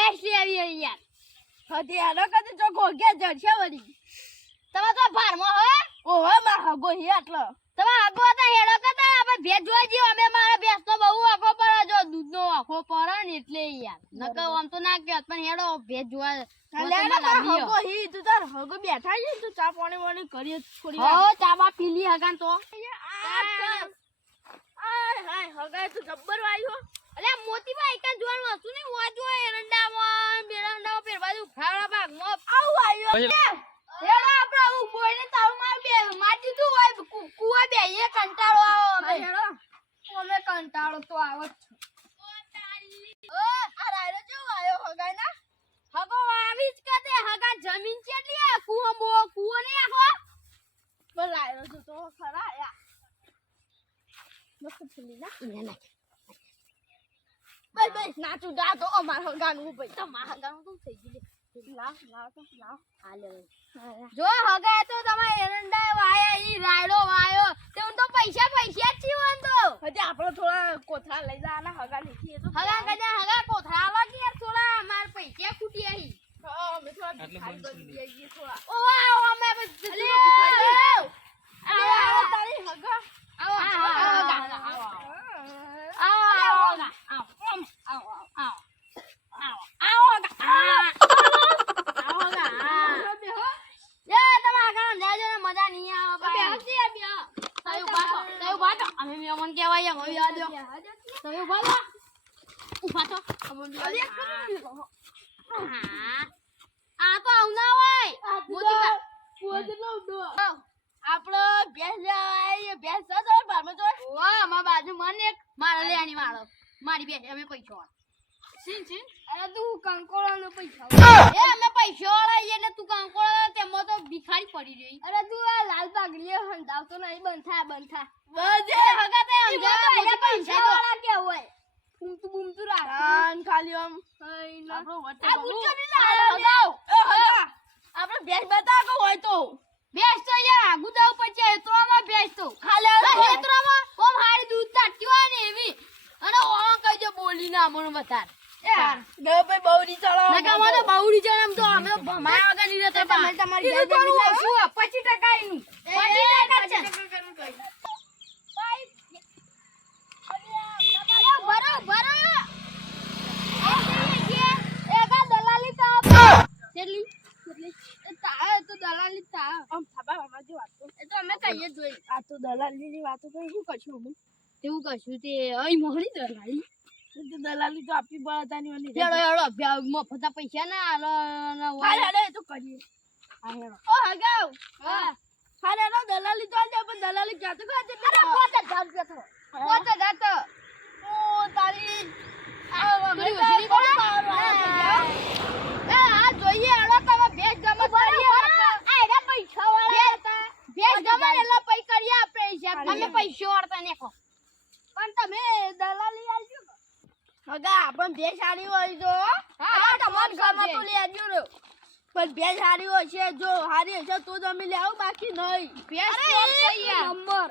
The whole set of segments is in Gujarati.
ભેંસ આવી યાર. આનો કદી તો ઘોગ્યા જડશે વળી. તમે તો ભારમાં હો? ઓહો માં હગો હી આટલો. તમે હગો તો હેડો કરતા આપણે ભેંસ જોઈ જીવ અમે મારા ભેંસ તો બહુ આખો પડે જો દૂધનો આખો પડે ને એટલે યાર. નકર આમ તો ના કહેત પણ હેડો ભેજ જોવા હગો હી તું તાર હગો બેઠા છે તું ચા પાણી વાણી કરી છોડી હો ચા બા પીલી હગાન તો. આ હાય હગાય તો જબ્બર વાયો અલે મોતીભાઈ કાન જોવાનું હતું ને વા જો એરંડામાં બેરંડામાં પહેરવા દઉં ખાવા ભાગમાં આવ વાયો હેડો આપણે આવું તારું માર બે હોય કુવા બે એ કંટાળો આવો અમે. હેડો. અમે કંટાળો તો આવો જ ઓ આ રાયરો કેવો આયો હગાય ના હગો આવી જ કદે હગા જમીન ચેટલી આ કુવો બો કુવો ને આખો પણ લાયરો તો ખરા યા. મસ્ત ફૂલી ના. ઇને ના બસ બસ નાચું ડા તો અમાર હગાનું ભાઈ તો હગાનું તો થઈ ગયું લાવ લાવ તો લાવ જો હગા તો તમારે એરંડા વાયા ઈ રાયડો વાયો તે હું તો પૈસા પૈસા જ છીએ તો હજી આપણે થોડા કોથળા લઈ જવાના હગા લીધી તો હગા કદા હગા કોથળા આવા કે થોડા માર પૈસા ખૂટી આહી હા, અમે થોડા ભિખારી બની થોડા ઓ વાવ અમે બધું અલે, આવો અરે, આવો તારી હગા આવો આવો આવો આવો આવો આવો આવો મજા નહીં આવે તમે ઊભા થો અમે મહેમાન કહેવાય અમે યાદ તમે ઊભા થો ઊભા થો હા. આ તો આવના હોય. મોતીબા. આપણો ભેંસ લેવાય ભેંસ છે તો બારમાં તો વાહ મારા બાજુ મને એક. મારો લેવાની મારો મારી બે અમે પૈસા છીન સીન અરે તું કંકોળાનો પૈસા એ અમે પૈસા વાળા છીએ ને તું કંકોળા તેમાં તો ભિખારી પડી રહી. અરે તું આ લાલ પાઘડીએ હંધાવતો નહીં. બંધા બંધા બધે તે અંજાવા બધા મોટી પૈસા તો વાળા કે હોય બૂમતું બૂમતું રાખું ખાલી આમ. આપણો વચ્ચે આ નહીં લાવ્યો. આપણે ભેંસ બતાવો હોય તો બેસ તો યાર આગુ જાવ પછી આમાં બેસ તો ખાલી હેતરામાં ઓમ હારી દૂધ તાટતી હોય ને એવી અને ઓમ દે બોલી ના મને વધાર યાર, ભાઈ બહુ ની ચડાવો. નકામાં તો બહુડી જણ એમ તો અમે ભમાયા વગર નહીં રહેતા તમે તમારી કીધું જાત થોડું જમી ઓછું, 25% એનું. 25% છે. અરે ભરો, ભરો. એ જઈએ છીએ. એ કા દલાલી તો આપ. કેટલી? તો દલાલી. આમ થાપા અમારી વાત તો. એ તો અમે કહીએ જોઈ આ તો દલાલીની વાતો તો શું કશું અમે? તેવું કશું તે અહીં મોહની દલાલી. દલાલી તો આપી બળતાની ઓલી હેડો, હેડો, મફતના પૈસા ના આલો ને હાલ. હેડો, તો કરીએ. હા, હેડો. ઓ હગાવ. હા. હાલ હેડો, દલાલી તો આજે પણ દલાલી ક્યાં તો ખાતે અરે, પાંચ હજાર રૂપિયા થયો. પાંચ તો. ઓ તારી આ અમે થોડી ઓછી તો નહીં બહુ પડે? પાવર એ, આ જોઈએ, હેડો, તમે ભેંસ ગમત કરીએ. આ એના પૈસાવાળા હતા. ભેંસ ગમત એટલે પૈ કરીએ આપણે હિસાબ. તમે પૈસો વાળતા નાખો. પણ તમે દલાલી આલજો? હગા પણ બે સારી હોય તો હા, તમારે ઘરમાં તો લઈ આવજો ને પણ બે સારી હોય છે જો સારી હશે તો જ અમે લેવું બાકી નહીં બે તો નંબર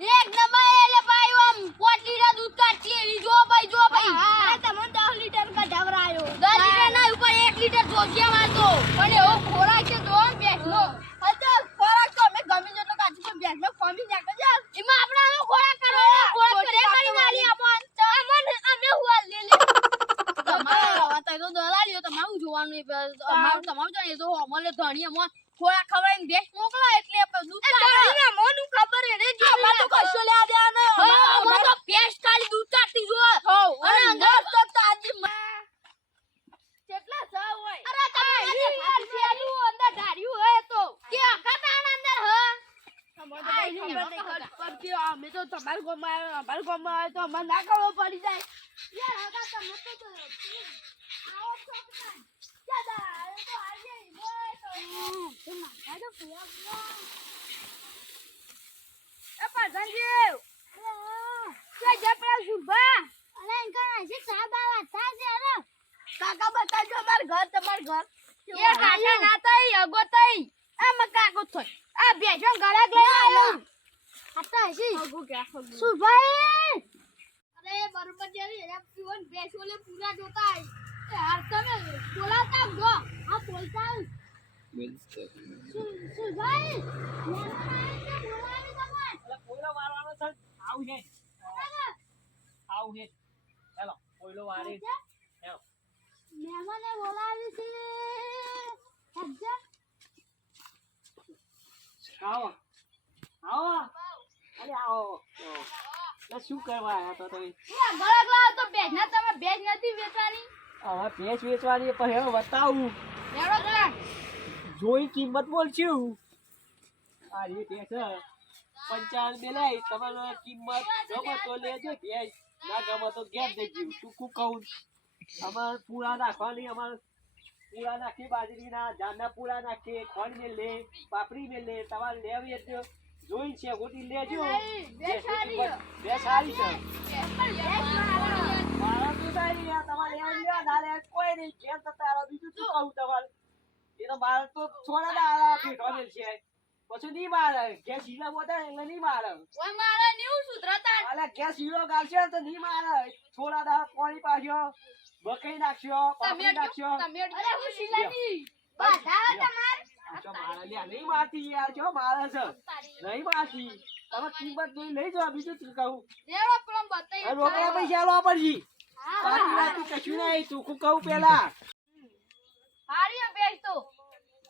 એક નંબર એટલે ભાઈ આમ પાંચ લીટર દૂધ કાઢતી એવી. જો ભાઈ, જો ભાઈ. અરે તમને દસ લીટર કઢાવરાયો દસ લીટર ના ઉપર એક લીટર જોશે વાંધો તો. પણ એવો ખોરાક છે જો આમ ભેંસનો. અત્યારે ખોરાક તો અમે ગમે તેટલો કાઢી પણ ભેંસનો ખોમી નાખે છે એમાં આપણે આનો ખોરાક કરવાનો. ખોરાક ખોટી કર્યા વાતો કરી નાલી આપણને. અમને- અમે હુવા લે લે. તમારે અત્યારે તો દલાલીઓ તમારું જોવાનું એ પેલા તો અમારું તમારું જાણીએ તો અમારે મો ખોરાક ખવડાવીને ભેંસ મોકલા એટલે દૂધ મો નું ખબર રે જો અમારે તો કશું લેવા દેવા નહીં. હા, તો ભેંસ ખાલી દૂધ કાઢતી જો અને અંદર તો તાજી માં કેટલા સ હોય. અરે તમે યાર સેલું અંદર ધાર્યું હોય તો. કે આખા તાણ અંદર હ. અમારે. અમે તો તમારા ગામમાં આવ્યો અમારા ગામમાં આવે તો અમારે ના પડી જાય. યાર આખા તમે તો તો આવો છો દાદા કાકા આ મ કાકો થોય આ બેસો ગળાક લઈ આવ્યો સુભાઈ અરે બરોબર બેસો લે પૂરા જોતા આય યાર તમે બોલતા છે આવું. છે આવું છે ચાલો કોયલો વારે ચાલો મહેમાને બોલાવી છે હજ્જા આવો અરે આવો એટલે શું કરવા તો તમે ગળક લાવો તો ભેજ ના તમે ભેજ નથી વેચવાની હવે ભેજ વેચવાની પણ હવે બતાવું લેવડો ગળક જોઈ કિંમત બોલશું. આ રે ભેંસ બે તમારે કિંમત ગમે તો લેજો ભેંસ. ના ગમે તો ઘેર દેજો ટૂંકું કહું અમારે પૂરા નાખવાની અમારે પૂરા નાખી બાજરીના ધાનના પૂરા નાખીએ ખોળ મેલે પાપડી મેલે તમારે લેવી જ જોઈ છે ગોટી લેજો. બે સારી છે. મારા તો તમારે લેવા ના લે કોઈ નહીં. થતા આવે બીજું શું કહું તમારે? એ તો મારે તો થોડા ના આલા ભેટો છે. પછી નહીં મારે. ઘેર શીલા બોતા એટલે નહીં મારે. ઓય મારા ન્યુ સુધરતા અલા ઘેર શીલો ગાલશે તો નહીં મારે. થોડા દા પાણી પાડ્યો બકઈ નાખ્યો પાણી નાખ્યો. અરે હું શીલાજી બાધા તમાર. તો મારે લે નહીં મારતી યાર જો મારે છે. નહીં મારતી. તમે કિંમત જોઈ લઈ જો બીજું શું કહું? લેવડો પેલો બતાઈ રોકડા પૈસા પડશે. બાકી રાતું કશું નહીં તું કહું પેલા?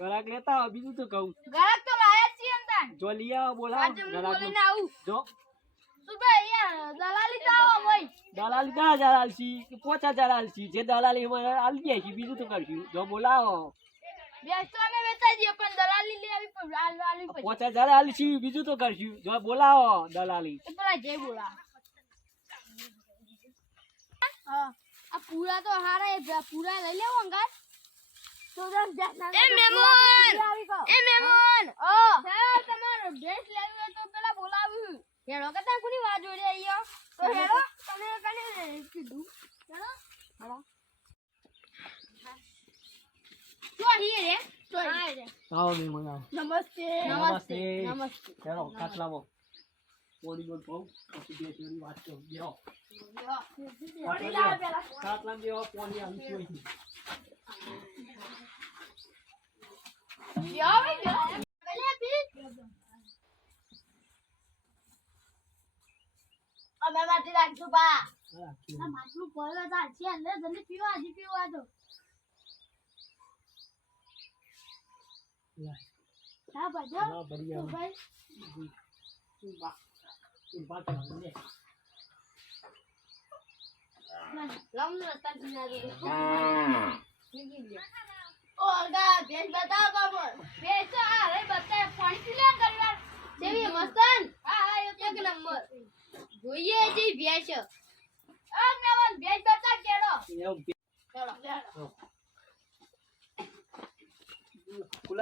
ગરાક લેતા આવો બીજું તો કહું ગરાક તો લાયા છીએ અંતાન જો લઈ આવો બોલાવો. ગરાક લઈને આવું. જો. યાર દલાલી તો આવો દલાલી દસ હજાર આલશી કે પાંચ હજાર આલશી? જે દલાલી મને આલી જાય છે બીજું તો કરશું. જો બોલાવો. બેસ અમે વેચાઈ દઈએ પણ દલાલી લઈ આવી પણ આલ પછી. પાંચ હજાર આલશી બીજું તો કરશું. જો બોલાવો દલાલી. પેલા જય બોલા હા. આ પૂરા તો હારા પૂરા લઈ લેવો અંગાર. એ મેમોન! એ મેમોન! ઓ તમારો ડ્રેસ લેવી તો પેલા બોલાવ્યું હેડો કતા કોની વાત જોડે આયો તો હેડો તમે કને કીધું? હેડો હેડો તો હી રે તો હી રે. આવો મેં નમસ્તે. નમસ્તે. નમસ્તે. ચાલો ખાટલામાં પોણી બોલ પાઉં પછી બે જોડી વાત કરું. લાવો પેલા. ખાટલામાં બેહો પોણી આવી છે. બી. અમે માટી રાખજો બા. માટલું પડે તો છે અંદર જલ્દી પીવા આજે પીવા દો. હા ના, ભાઈ જોઈએ જે ભેજ આ મેવન ભેજ બતા કેડો ચલો હા.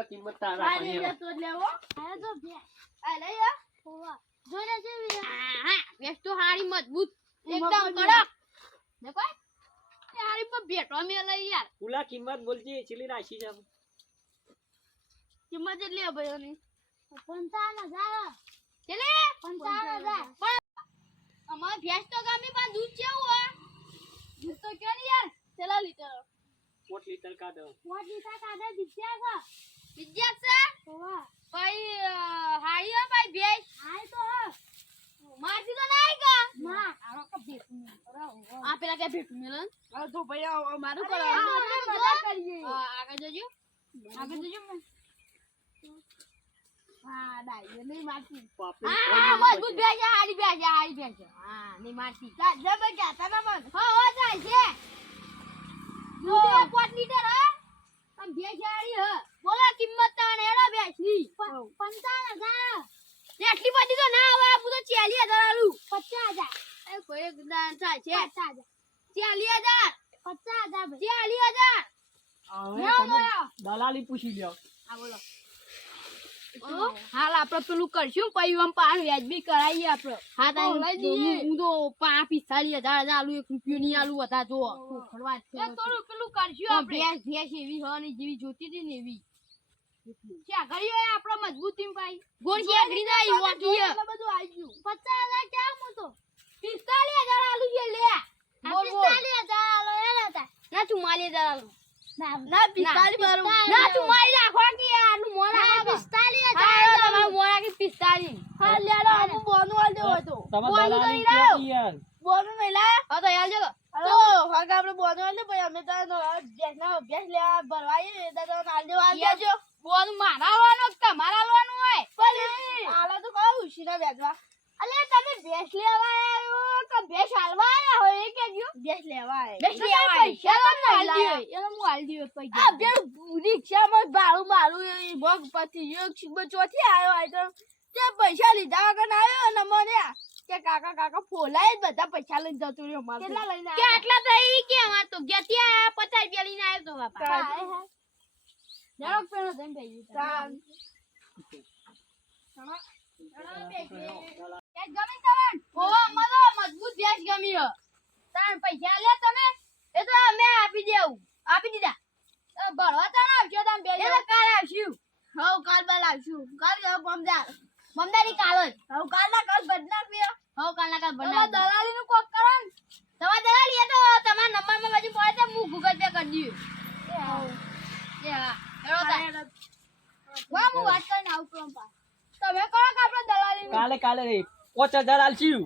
કિંમત તારા એમ. તો લેવો આ તો ભેજ આ લઈ આ હોવા જોઈને જેવી હા ભેજ તો હારી મજબૂત એકદમ કડક દેખો એ હારી પર ભેટો મે લઈ યાર ખુલ્લા કિંમત બોલજે છેલ્લી રાશી છે કિંમત એટલી હે ભાઈ એની પંચાવન હજાર ચલે પંચાવન હજાર પણ અમાર ભેંસ તો ગામી પણ દૂધ કેવું હે દૂધ તો કે યાર ચલા લીટર પોટ લીટર કાઢો પોટ લીટર કાઢે વિદ્યા છે વિદ્યા છે હોવા ભાઈ હાઈ હે ભાઈ ભેંસ. હાઈ તો હે. મારતી તો નહીં કા ના. આરો કા ભેટ આ પેલા કે ભેટ મિલન આ તો ભાઈ આ- મારું કરો કરીએ. આગળ જજો. આગળ જજો હા ડાઈ નહીં મારતી. હા મજબૂત ભેજ હારી ભેજ હારી ભેજ. હા નહીં મારતી. જા જબ જા ના મને હો હો જાય છે દૂધ એક લીટર હે. આમ ભેજ હારી હે. બોલો કિંમત તાણની પંચાવન હજાર. ને બધી તો ના આવે આ તો ચાલી હજાર આલું. પચાસ હજાર. એ કોઈ એક દાન થાય છે. ચાલી હજાર. પચાસ હજાર ચાલી હજાર. હવે તમે બોલો. દલાલી પૂછી લ્યો. આ બોલો. હાલ આપડે પેલું કરશું પછી આમ વ્યાજબી કરાવીએ આપડે. હા હું તો પા પિસ્તાલીસ હજાર હજાર આલુ એક રૂપિયો ની આલુ હતા જો. થોડું પેલું કરશું આપડે. ભેંસ ભેંસ એવી હ જેવી જોતી હતી ને એવી. આપડે મજબૂત ટીમ ગોળ ચાગડી ના આવી બધું આવી ગયું. પચાસ હજાર ક્યાં પિસ્તાલીસ હજાર આલુ છે લે. પિસ્તાલીસ હજાર આલો એ હતા ના ચુમ્માલી હજાર ના પિસ્તાલી મારું ના ચુમ્માલી રાખો કે આટલું મોં રાખો પિસ્તાલીસ હજાર તમારું મોં રાખી પિસ્તાલીસ. હા લો હું બોનું આલ દેવો હતો તમે તો દલાલી ઈ રહ્યો. બોનું નહીં લાયા? હા તો યાર જો તો હગ આપણે બોનું આલ દે પછી અમે તો ભેંસના અભ્યાસ લેવા ભરવા આવીએ એટલે તો આલ દેવો આલ દેજો. બોલ મારા લેવાનું તમારા લેવાનું હોય? પણ આલા તો કહું શીના બેઠવા. અલે તમે ભેંસ લેવા આવ્યો કે ભેંસ હાલવા આવ્યા હોય એ કેજો ભેંસ લેવા આય ભેંસ લેવા પૈસા તો હાલ દીયો એનો હું હાલ દીયો આ ભેળ રિક્ષામાં ભાડું મારું એ ભોગ પછી એક શીખબો ચોથી આવ્યો આય તો તે પૈસા લીધા વગર આવ્યો અને મને કે કાકા કાકા ફોલાય બધા પૈસા લઈને જતો રહ્યો મારે કેટલા લઈને કે આટલા થઈ કે અમાર તો ગેતી આયા 50 રૂપિયા લઈને આવ્યો તો બાપા. હા. જરાક પેલો તેમ પૈસા તાન. ભેંસ ગમી તમને ઓ મને મજબૂત ભેંસ ગમી હે તાણ પૈસા લે તમે એ તો અમે આપી દેવું આપી દીધા અ, ભરવા તાણ આવશો તમે બે એ કાલ આવશું હવ કાલ બાલ આવશું કાલ ગયો બમદાર મમદારી કાલ જ હવ કાલ ના કાલ બદનાક પીયો હો કાલ ના કાલ તમારા બનાવ દલાલી નું કોક કરો ને તમારે દલાલી એ તો તમારા નંબરમાં બાજુ પડે તો હું ગૂગલ પે કરી દઉં એ હા હેડો તાણ. વાહ હું વાત કરીને આવું છું પા તમે કરો કે આપણે દલાલી કાલે કાલે રે પાંચ હજાર આલશું.